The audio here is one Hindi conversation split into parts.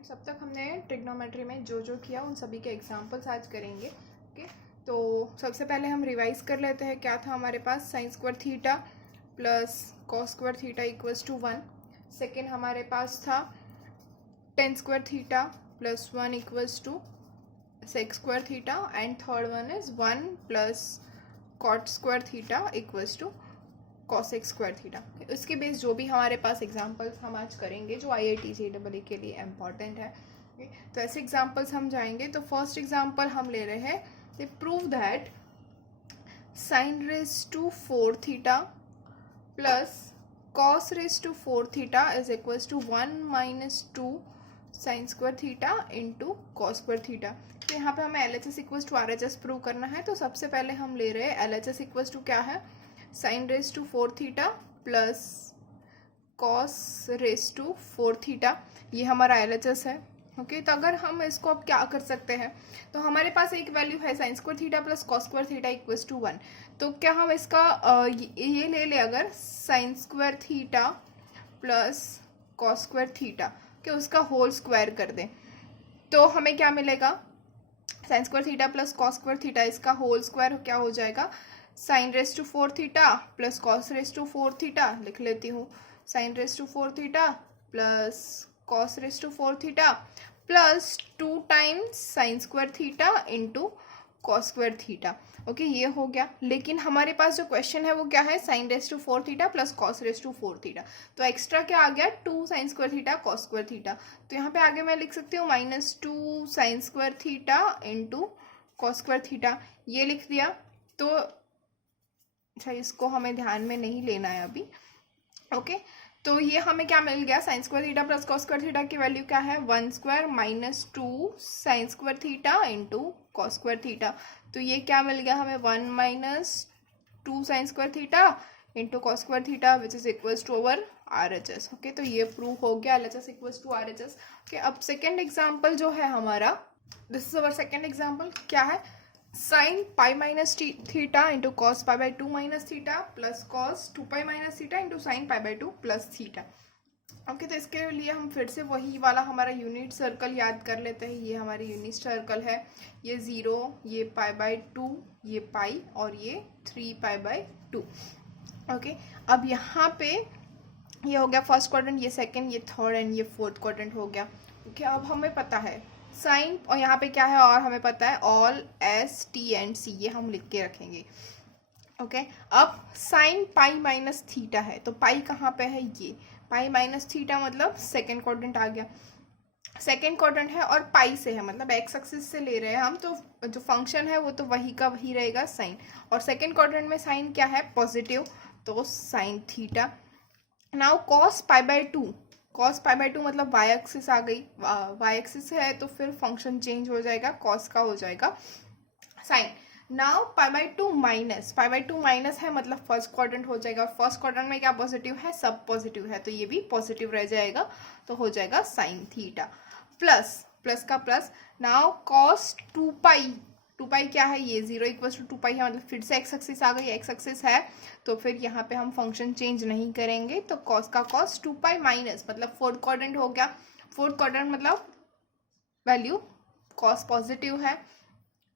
फ्रेंड्स, अब तक हमने ट्रिग्नोमेट्री में जो जो किया उन सभी के एग्जांपल्स आज करेंगे। ओके, तो सबसे पहले हम रिवाइज कर लेते हैं। क्या था हमारे पास? Sine square theta plus cos square theta equals to 1। Second हमारे पास था tan square theta plus 1 equals to sec square theta. And third one is 1 plus cot square theta equals to cosec square theta. इसके बेस जो भी हमारे पास एग्जांपल्स हम आज करेंगे जो IIT JEE के लिए इम्पॉर्टेंट है। तो ऐसे एग्जांपल्स हम जाएंगे। तो फर्स्ट एग्जांपल हम ले रहे हैं, they prove that sine raise to 4 theta plus cos raise to 4 theta is equals to 1 minus 2 sine square theta into cos square theta. तो यहाँ पे हमें LHS equals to RHS prove करना है। तो सबसे पहले हम ले रहे हैं LHS इक्वल्स टू क्या है? Sine raise to 4 theta plus cos raise to 4 theta, ये हमारा LHS है। ओके, तो अगर हम इसको अब क्या कर सकते हैं, तो हमारे पास एक वैल्यू है sine square theta plus cos square theta equals to 1। तो क्या हम इसका ये ले ले, अगर sine square theta plus cos square theta के उसका होल स्क्वायर कर दें, तो हमें क्या मिलेगा? Sine square theta plus cos square theta, इसका होल स्क्वायर क्या हो जाएगा? Sine raise to 4 theta plus cos raise to 4 theta, लिख लेती हूँ। Sine raise to 4 theta plus cos raise to 4 theta plus 2 times sine square theta into cos square theta. Okay, ये हो गया। लेकिन हमारे पास जो क्वेश्चन है वो क्या है? Sine raise to 4 theta plus cos raise to 4 theta. तो एक्स्ट्रा क्या आ गया? 2 sine square theta cos square theta. तो यहाँ पे आगे मैं लिख सकती हूँ -2 sine square theta into cos square theta, ये लिख दिया। तो अच्छा, इसको हमें ध्यान में नहीं लेना है अभी। ओके, तो ये हमें क्या मिल गया? Sine square theta plus cos square theta की वैल्यू क्या है? 1 square minus 2 sine square theta into cos square theta. तो ये क्या मिल गया हमें? 1 minus 2 sine square theta into cos square theta which is equals to our RHS। Okay, तो ये प्रूव हो गया LHS equals to RHS। Okay, अब सेकेंड एग्जाम्पल जो है हमारा, this is our second example. क्या है? Sine pi minus theta into cos pi by 2 minus theta plus cos 2 pi minus theta into sine pi by 2 plus theta. Okay, तो इसके लिए हम फिर से वही वाला हमारा यूनिट सर्कल याद कर लेते हैं। ये हमारी यूनिट सर्कल है, ये 0, ये पाई बाई 2, ये पाई, और ये 3 पाई बाई 2। ओके, अब यहाँ पे ये हो गया फर्स्ट क्वाड्रेंट, ये सेकेंड, ये थर्ड एंड ये फोर्थ क्वाड्रेंट हो गया। ओके, अब हमें पता है साइन, और यहाँ पे क्या है और हमें पता है all S T and C, ये हम लिख के रखेंगे। ओके, अब साइन पाई माइनस थीटा है, तो पाई कहाँ पे है? ये पाई माइनस थीटा मतलब सेकेंड क्वाड्रेंट आ गया। सेकेंड क्वाड्रेंट है और पाई से है, मतलब एक्स एक्सिस से ले रहे हैं हम, तो जो फंक्शन है वो तो वही का वही रहेगा, साइन। और सेकेंड क्वाड्रेंट में साइन क्या है? पॉजिटिव, तो sine theta. Now cos pi by 2, cos pi by 2 मतलब वाई एक्सिस आ गई। वाई एक्सिस है तो फिर फंक्शन चेंज हो जाएगा, कॉस का हो जाएगा sine. Now pi by 2 minus, pi by 2 minus है मतलब फर्स्ट क्वाड्रेंट हो जाएगा, और फर्स्ट क्वाड्रेंट में क्या पॉजिटिव है? सब पॉजिटिव है, तो ये भी पॉजिटिव रह जाएगा, तो हो जाएगा साइन थीटा प्लस प्लस का प्लस। नाउ कॉस 2 पाई, 2 पाई क्या है? ये 0 इक्वल्स टू 2 पाई है, मतलब फिर से एक्स एक्सिस आ गई। एक्स एक्सिस है तो फिर यहाँ पे हम फंक्शन चेंज नहीं करेंगे, तो कॉस का कॉस 2 पाई माइनस मतलब फोर्थ क्वाड्रेंट हो गया। फोर्थ क्वाड्रेंट मतलब वैल्यू कॉस पॉजिटिव है।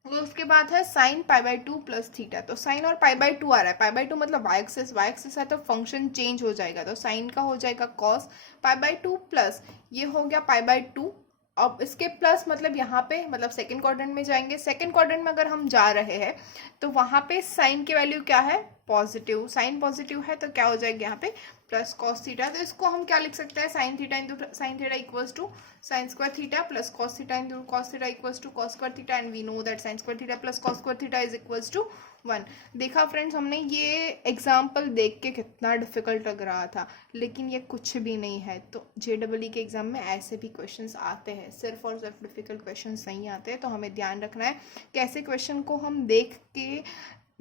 तो उसके बाद है sine pi by 2 plus theta, तो साइन और पाई बाई 2 आ रहा है। पाई बाई 2 मतलब वाई एक्सिस है, तो फंक्शन चेंज हो जाएगा, तो साइन का हो जाएगा कॉस पाई बाई 2 प्लस ये हो गया पाई बाई 2। अब इसके प्लस मतलब यहाँ पे मतलब सेकेंड क्वाड्रेंट में जाएंगे। सेकेंड क्वाड्रेंट में अगर हम जा रहे हैं तो वहाँ पे साइन की वैल्यू क्या है? पॉजिटिव। साइन पॉजिटिव है तो क्या हो जाएगा यहाँ पे? Plus cos theta. तो इसको हम क्या लिख सकते हैं? Sine theta into sine theta equals to sine square theta plus cos theta into cos theta equals to cos square theta, and we know that sine square theta plus cos square theta is equals to 1। देखा फ्रेंड्स, हमने ये एग्जाम्पल देख के कितना डिफिकल्ट लग रहा था, लेकिन ये कुछ भी नहीं है। तो JEE के एग्जाम में ऐसे भी क्वेश्चंस आते हैं, सिर्फ और सिर्फ डिफिकल्ट क्वेश्चंस नहीं आते हैं। तो हमें ध्यान रखना है कि ऐसे क्वेश्चन को हम देख के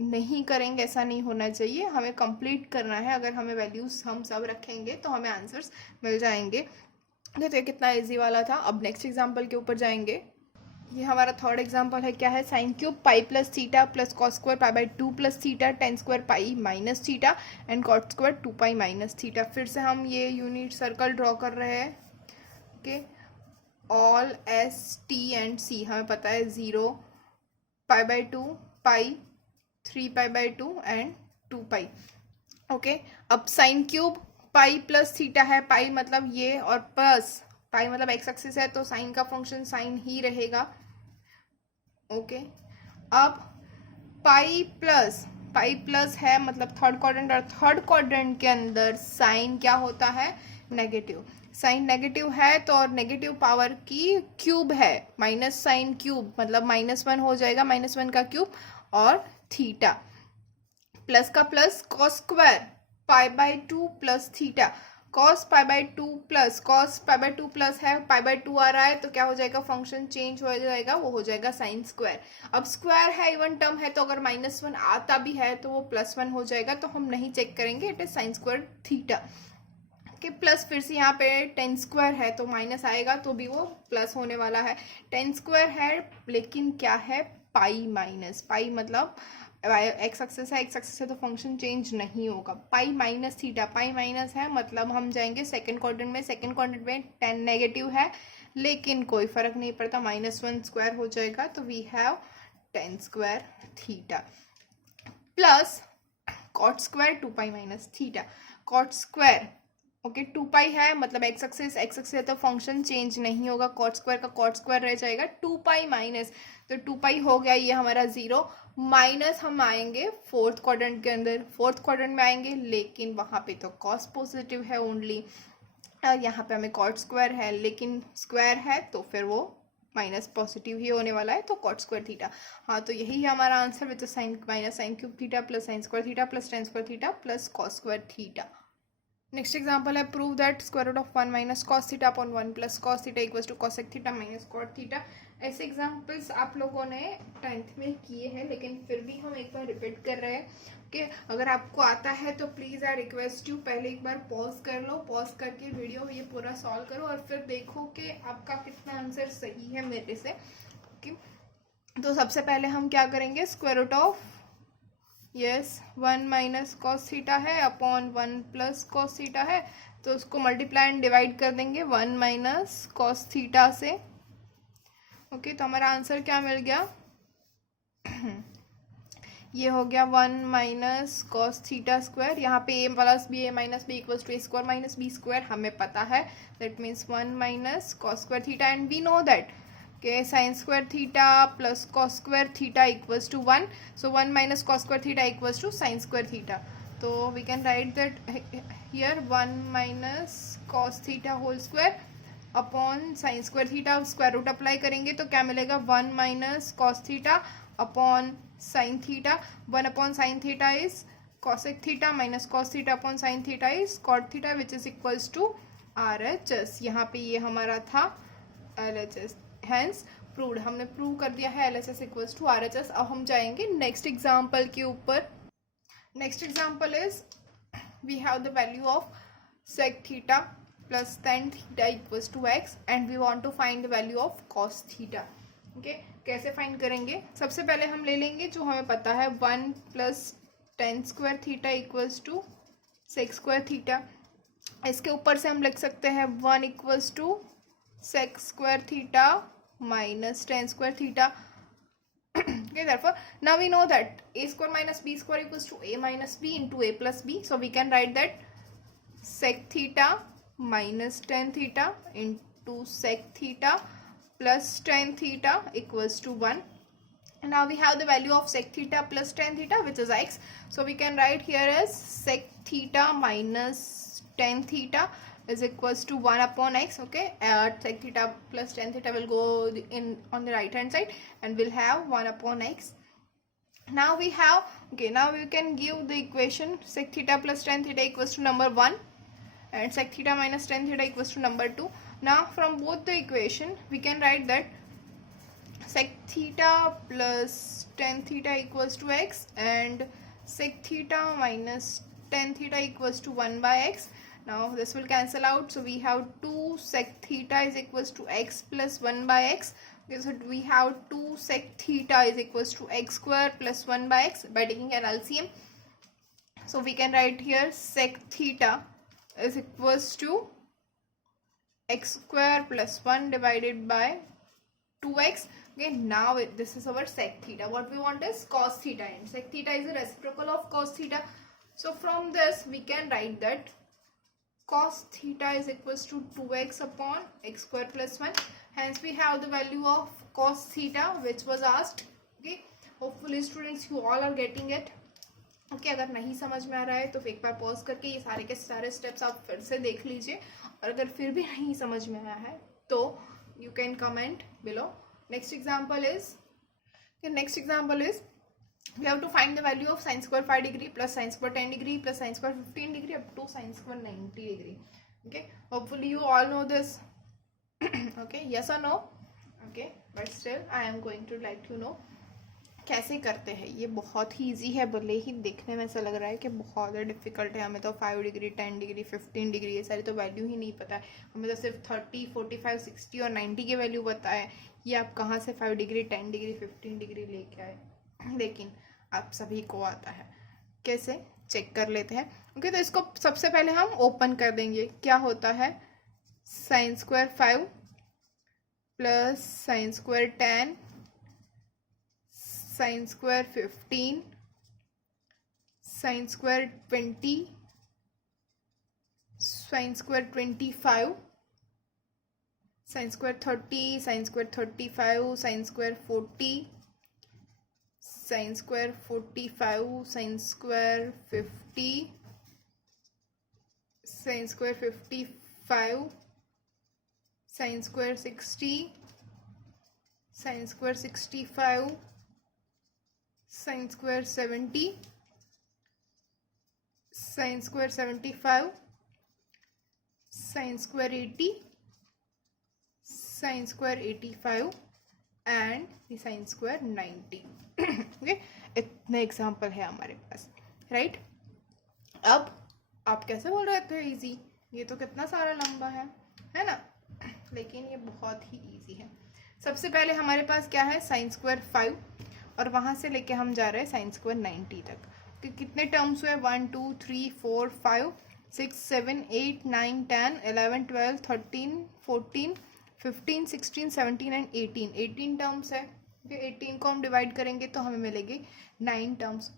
नहीं करेंगे, ऐसा नहीं होना चाहिए। हमें कंप्लीट करना है। अगर हमें वैल्यूज हम सब रखेंगे तो हमें आंसर्स मिल जाएंगे। तो ये कितना इजी वाला था। अब नेक्स्ट एग्जांपल के ऊपर जाएंगे। ये हमारा थर्ड एग्जांपल है। क्या है? Sine cube pi plus theta plus cos square pi by 2 plus theta tan square pi minus theta and cot square 2 pi minus theta. फिर से हम ये यूनिट सर्कल ड्रॉ कर रहे हैं। Okay, all S T and C हमें पता है 0, π/2, पाई, 3π/2 एंड 2π। ओके, अब sine cube pi plus theta है, पाई मतलब ये और प्लस पाई मतलब एक्स एक्सिस है, तो साइन का फंक्शन साइन ही रहेगा। ओके, अब पाई प्लस है मतलब थर्ड क्वाड्रेंट, और थर्ड क्वाड्रेंट के अंदर साइन क्या होता है, नेगेटिव। साइन नेगेटिव है तो और नेगेटिव पावर की क्यूब है, माइनस साइन क्यूब मतलब -1 हो जाएगा, -1 का क्यूब, और थीटा प्लस का plus cos square π/2 plus theta, cos π/2 plus cos π/2 plus है, π/2 आ रहा है तो क्या हो जाएगा, फंक्शन चेंज हो जाएगा, वो हो जाएगा साइन स्क्वायर। अब स्क्वायर है, इवन टर्म है, तो अगर -1 आता भी है तो वो +1 हो जाएगा, तो हम नहीं चेक करेंगे, it is sine square theta के प्लस। फिर से यहाँ पे 10 स्क्वायर है तो माइनस आएगा तो भी वो प्लस होने वाला है। 10 स्क्वायर है लेकिन क्या है, पाई माइनस, पाई मतलब एक्स एक्सिस है, एक्स एक्सिस है तो फंक्शन चेंज नहीं होगा, पाई माइनस थीटा, पाई माइनस है मतलब हम जाएंगे सेकंड क्वाड्रेंट में, सेकंड क्वाड्रेंट में 10 नेगेटिव है लेकिन कोई फर्क नहीं पड़ता, -1 स्क्वायर हो जाएगा, तो we have 10 square theta plus cot square 2π minus theta, cot square okay 2π है मतलब एक्स एक्सिस है तो फंक्शन चेंज नहीं होगा, कॉट स्क्वायर का कॉट स्क्वायर रह जाएगा, 2π माइनस, तो 2π हो गया ये हमारा 0, माइनस हम आएंगे फोर्थ क्वाड्रेंट के अंदर, फोर्थ क्वाड्रेंट में आएंगे लेकिन वहाँ पे तो कॉस पॉजिटिव है ओनली, और यहाँ पे हमें कॉट स्क्वायर है लेकिन स्क्वायर है तो फिर वो माइनस पॉजिटिव ही होने वाला है, तो कॉट स्क्वायर थीटा। हाँ, तो यही है हमारा answer, which sine minus sine cube theta plus sine square theta plus tan square theta plus cos square theta. Next example है, prove that square root of 1 minus cos theta upon 1 plus cos theta equals to cosec theta minus cot theta. ऐसे एग्जाम्पल्स आप लोगों ने 10th में किए हैं लेकिन फिर भी हम एक बार रिपीट कर रहे हैं कि अगर आपको आता है तो प्लीज़ आई रिक्वेस्ट यू पहले एक बार पॉज कर लो, पॉज करके वीडियो ये पूरा सॉल्व करो और फिर देखो कि आपका कितना आंसर सही है मेरे से। ओके, तो सबसे पहले हम क्या करेंगे, square root of 1 minus cos theta है अपॉन 1 प्लस कॉस थीटा है, तो उसको मल्टीप्लाई एंड डिवाइड कर देंगे 1 माइनस कॉस थीटा से। ओके, तो हमारा आंसर क्या मिल गया ये हो गया 1 माइनस कॉस थीटा स्क्वायर, यहाँ पे a plus b, a minus b equals to a square minus b square हमें पता है, that means 1 minus cos square theta, and we know that के sine square theta plus cos square theta equals to 1, so 1 minus cos square theta equals to sine square theta, तो we can write that here 1 minus cos theta whole square upon sine square theta, square root apply करेंगे तो क्या मिलेगा, 1 minus cos theta upon sine theta, 1 upon sine theta is cosec theta minus cos theta upon sine theta is cot theta which is equals to RHS। यहाँ पे ये हमारा था LHS, हैंस प्रूव्ड, हमने प्रूव कर दिया है LHS इक्वल्स टू RHS। अब हम जाएंगे नेक्स्ट एग्जाम्पल के ऊपर। Next example is we have the value of sec theta plus tan theta equals to x and we want to find the value of cos theta. Okay, कैसे फाइंड करेंगे, सबसे पहले हम ले लेंगे जो हमें पता है 1 plus tan square theta equals to sec square theta, इसके ऊपर से हम लिख सकते हैं 1 equals to sec square theta minus tan square theta. Okay, therefore now we know that a square minus b square equals to a minus b into a plus b, so we can write that sec theta minus tan theta into sec theta plus tan theta equals to 1. And now we have the value of sec theta plus tan theta which is x, so we can write here as sec theta minus tan theta is equals to 1 upon x. Okay, sec theta plus tan theta will go in on the right hand side and we'll have 1 upon x. Now we have, okay, now we can give the equation sec theta plus tan theta equals to number 1 and sec theta minus tan theta equals to number 2. Now from both the equation we can write that sec theta plus tan theta equals to x and sec theta minus tan theta equals to 1 by x. Now this will cancel out, so we have 2 sec theta is equals to x plus 1 by x. Okay, so we have 2 sec theta is equals to x square plus 1 by x by taking an LCM. So we can write here sec theta is equals to x square plus 1 divided by 2x. Okay, now this is our sec theta. What we want is cos theta, and sec theta is a reciprocal of cos theta. So from this we can write that cos theta is equals to 2x upon x square plus 1. Hence we have the value of cos theta which was asked. Okay, hopefully students you all are getting it. Okay अगर नहीं समझ में आ रहा है तो एक बार पॉज करके ये सारे के सारे स्टेप्स आप फिर से देख लीजिए, और अगर फिर भी नहीं समझ में आया है तो you can comment below. Next example is we have to find the value of sin square 5 degree plus sin square 10 degree plus sin square 15 degree up to sin square 90 degree. Okay, hopefully you all know this. Okay, yes or no? Okay, but still I am going to let you know कैसे करते हैं. ये बहुत ही ईजी है, भले ही देखने में ऐसा लग रहा है कि बहुत ज़्यादा डिफिकल्ट है. हमें तो 5 डिग्री 10 डिग्री 15 डिग्री ये सारी तो वैल्यू ही नहीं पता है. हमें तो सिर्फ 30 45 60 और 90 की वैल्यू पता है. ये आप कहाँ से 5 डिग्री 10 डिग्री 15 डिग्री लेके आए, लेकिन आप सभी को आता है. कैसे चेक कर लेते हैं. ओके, तो इसको सबसे पहले हम ओपन कर देंगे. क्या होता है sine square 5 plus sine square 10 sign square 15 sine square 20 sine square 25 sine square 30 sine square 35 sine square 40 sign square 45 sine square 50 sine square 55 sine square 60 sine square 65 sine square 70 sign square 75 sine square 80 sine square 85 and sine square 90. Okay, इतने एग्जाम्पल है हमारे पास, राइट. अब आप कैसे बोल रहे थे इजी, ये तो कितना सारा लंबा है ना, लेकिन ये बहुत ही इजी है. सबसे पहले हमारे पास क्या है साइन स्क्वायर 5 और वहाँ से लेके हम जा रहे हैं साइन स्क्वायर 90 तक. कि कितने टर्म्स हुए 1 2 3 4 5 6 7 8 9 10 11 12 13 14 15 16 17 एंड 18 टर्म्स है. 18 को हम डिवाइड करेंगे तो हमें मिलेगी 9 terms.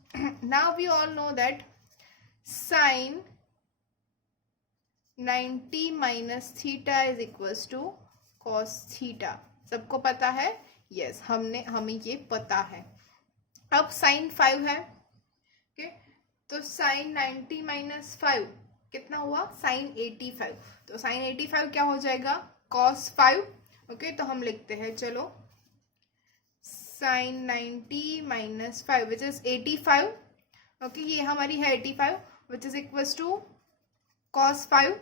Now we all know that sine 90 minus theta is equals to cos theta. सबको पता है? यस, हमें ये पता है. अब साइन 5 है. ओके, तो साइन 90 माइनस 5 कितना हुआ साइन 85. तो साइन 85 क्या हो जाएगा कॉस 5. ओके, तो हम लिखते हैं, चलो sine 90 minus 5 which is 85. Okay, ये हमारी है 85 which is equals to cos 5.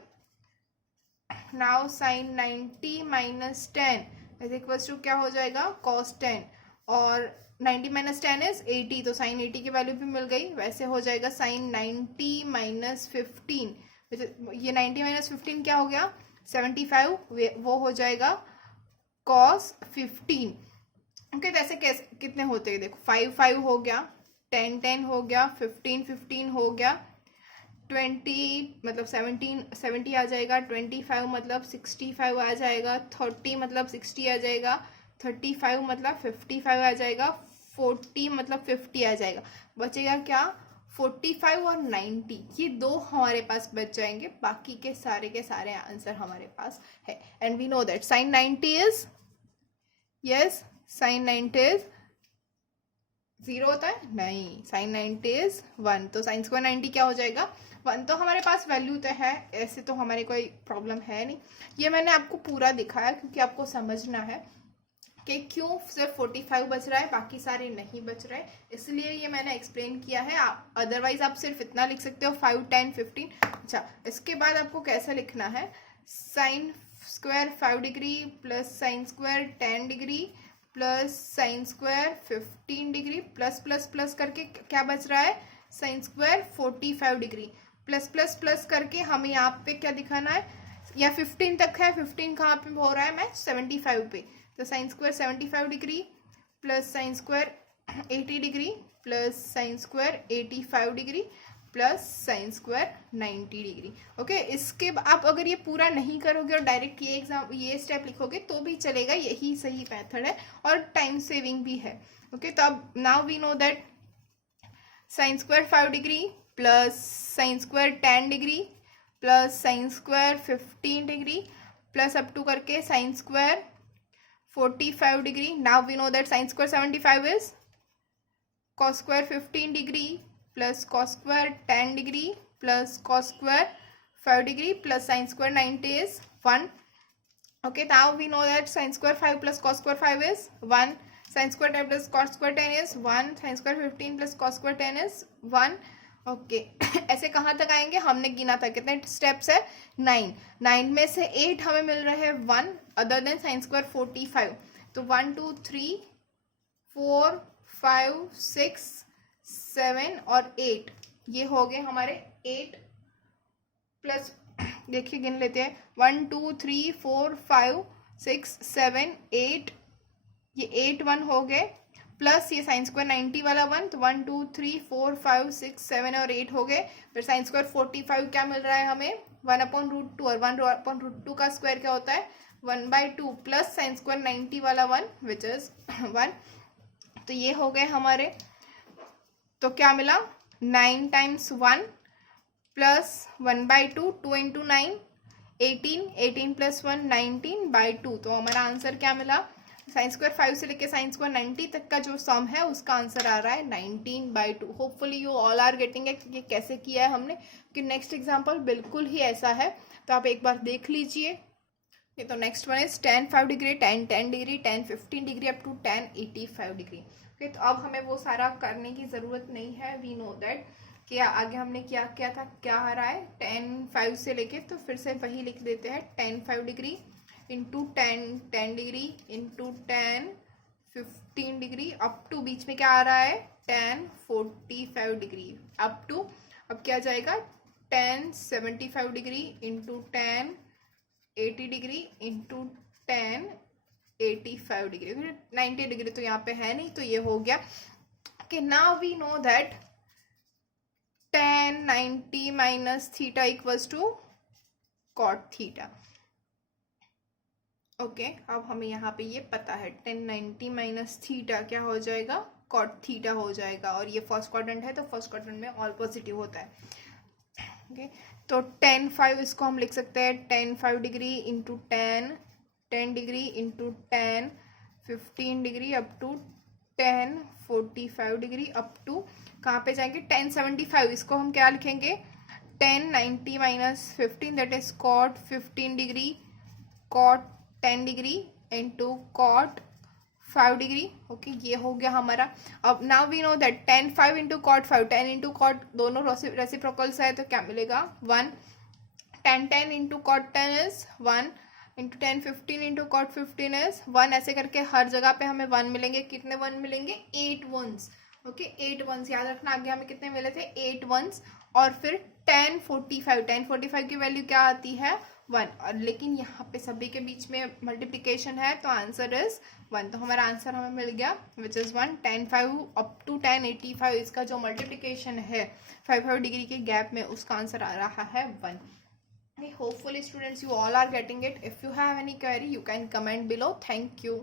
Now sine 90 minus 10 is equals to क्या हो जाएगा कॉस 10, और 90 माइनस 10 इज 80, तो साइन 80 की वैल्यू भी मिल गई. वैसे हो जाएगा साइन 90 माइनस 15, ये 90 माइनस 15 क्या हो गया 75, वो हो जाएगा कॉस 15. ओके, तो ऐसे कैसे कितने होते हैं देखो, 5 5 हो गया, 10 10 हो गया, 15 15 हो गया, 20 मतलब 70 आ जाएगा, 25 मतलब 65 आ जाएगा, 30 मतलब 60 आ जाएगा, 35 मतलब 55 आ जाएगा, 40 मतलब 50 आ जाएगा. बचेगा क्या 45 और 90. ये दो हमारे पास बच जाएंगे, बाकी के सारे आंसर हमारे पास है. And we know that sine 90 is yes sine 90 is 0 होता है नहीं, साइन 90 इज 1. तो साइन स्क्वायर 90 क्या हो जाएगा 1. तो हमारे पास वैल्यू तो है, ऐसे तो हमारे कोई प्रॉब्लम है नहीं. ये मैंने आपको पूरा दिखाया क्योंकि आपको समझना है कि क्यों सिर्फ 45 बच रहा है बाकी सारे नहीं बच रहे, इसलिए ये मैंने एक्सप्लेन किया है. अदरवाइज आप सिर्फ इतना लिख सकते हो 5 10 15. अच्छा, इसके बाद आपको कैसा लिखना है sine square 5 degree plus sine square 10 degree plus sine square 15 degree plus plus plus करके क्या बच रहा है sine square 45 degree plus plus plus करके हमें यहाँ पे क्या दिखाना है, या 15 तक है, 15 कहाँ पे हो रहा है मैं 75 पे. तो sign square 75 degree plus sine square 80 degree plus sine square 85 degree plus sine square 90 degree. Okay, इसके आप अगर ये पूरा नहीं करोगे और डायरेक्ट ये स्टेप लिखोगे तो भी चलेगा, यही सही मेथड है और टाइम सेविंग भी है। ओके, तो अब now we know that sine square 5 degree plus sine square 10 degree plus sine square 15 degree plus up to करके sine square 45 degree. Now we know that sine square 75 is cos square 15 degree plus cos square 10 degree plus cos square 5 degree plus sin square 90 is 1. Okay, now we know that sin square 5 plus cos square 5 is 1. Sin square 10 plus cos square 10 is 1. Sin square 15 plus cos square 10 is 1. Okay ऐसे कहाँ तक आएंगे, हमने गिना था कितने स्टेप्स है 9। 9 में से 8 हमें मिल रहे हैं 1 अदर देन साइन स्क्वायर 45। तो 1 2 3 4 5 6 7 और 8, ये हो गए हमारे 8 प्लस, देखिए गिन लेते हैं 1 2 3 4 5 6 7 8, ये 8 1 हो गए प्लस ये साइन स्क्वायर 90 वाला 1, तो 1 2 3 4 5 6 7 और 8 हो गए। फिर साइन स्क्वायर 45 क्या मिल रहा है हमें 1/√2 और 1/√2 का स्क्वायर क्या होता है 1/2 प्लस साइन स्क्वायर 90 वाला 1 विच इज 1। तो ये हो गए हमारे, तो क्या मिला 9 टाइम्स 1 प्लस 1/2, 2 इंटू 9 18, 18 प्लस 1 19/2। तो हमारा आंसर क्या मिला, साइन स्क्वायर 5 से लेके साइन स्क्वायर 90 तक का जो सम है उसका आंसर आ रहा है 19/2। Hopefully you all are getting it, ये कैसे किया है हमने, कि नेक्स्ट एग्जाम्पल बिल्कुल ही ऐसा है, तो आप एक बार देख लीजिए। ये तो next one is tan 5 degree, tan 10 degree, tan 15 degree up to tan 85 degree. Okay, तो अब हमें वो सारा करने की ज़रूरत नहीं है, वी नो दैट कि आगे हमने क्या किया था, क्या आ रहा है tan 5 से लेके, तो फिर से वही लिख देते हैं tan 5 degree into tan 10 degree into tan 15 degree up to बीच में क्या आ रहा है tan 45 डिग्री अप टू, अब क्या जाएगा tan 75 degree into tan 80 degree into tan 85 degree. 90 degree तो यहाँ पे है नहीं, तो ये हो गया कि now we know that tan 90 minus theta equals to cot theta. Okay, अब हमें यहाँ पे ये पता है tan 90 माइनस थीटा क्या हो जाएगा cot थीटा हो जाएगा, और ये फर्स्ट क्वाड्रेंट है तो फर्स्ट क्वाड्रेंट में ऑल पॉजिटिव होता है। ओके, तो tan 5 इसको हम लिख सकते हैं tan 5 degree into tan 10 degree into tan 15 degree up to tan 45 degree up to कहाँ पे जाएंगे tan 75, इसको हम क्या लिखेंगे tan 90 minus 15 that is cot 15 degree cot 10 degree into cot 5 degree. Okay, ये हो गया हमारा। अब now we know that tan 5 into cot 5, 10 into cot दोनों रेसिप्रोकल्स है तो क्या मिलेगा 1, tan 10 into cot 10 is 1 into tan 15 into cot 15 is 1। ऐसे करके हर जगह पे हमें 1 मिलेंगे, कितने 1 मिलेंगे 8 1s। ओके, 8 1s याद रखना, आगे हमें कितने मिले थे 8 1s। और फिर tan 45 की वैल्यू क्या आती है 1, और लेकिन यहाँ पे सभी के बीच में मल्टीप्लिकेशन है तो आंसर इज 1। तो हमारा आंसर हमें मिल गया which is 1। tan 5 up to tan 85 इसका जो मल्टीप्लिकेशन है 5 डिग्री के गैप में, उसका आंसर आ रहा है 1। Hopefully students you all are getting it. If you have any query you can comment below. Thank you.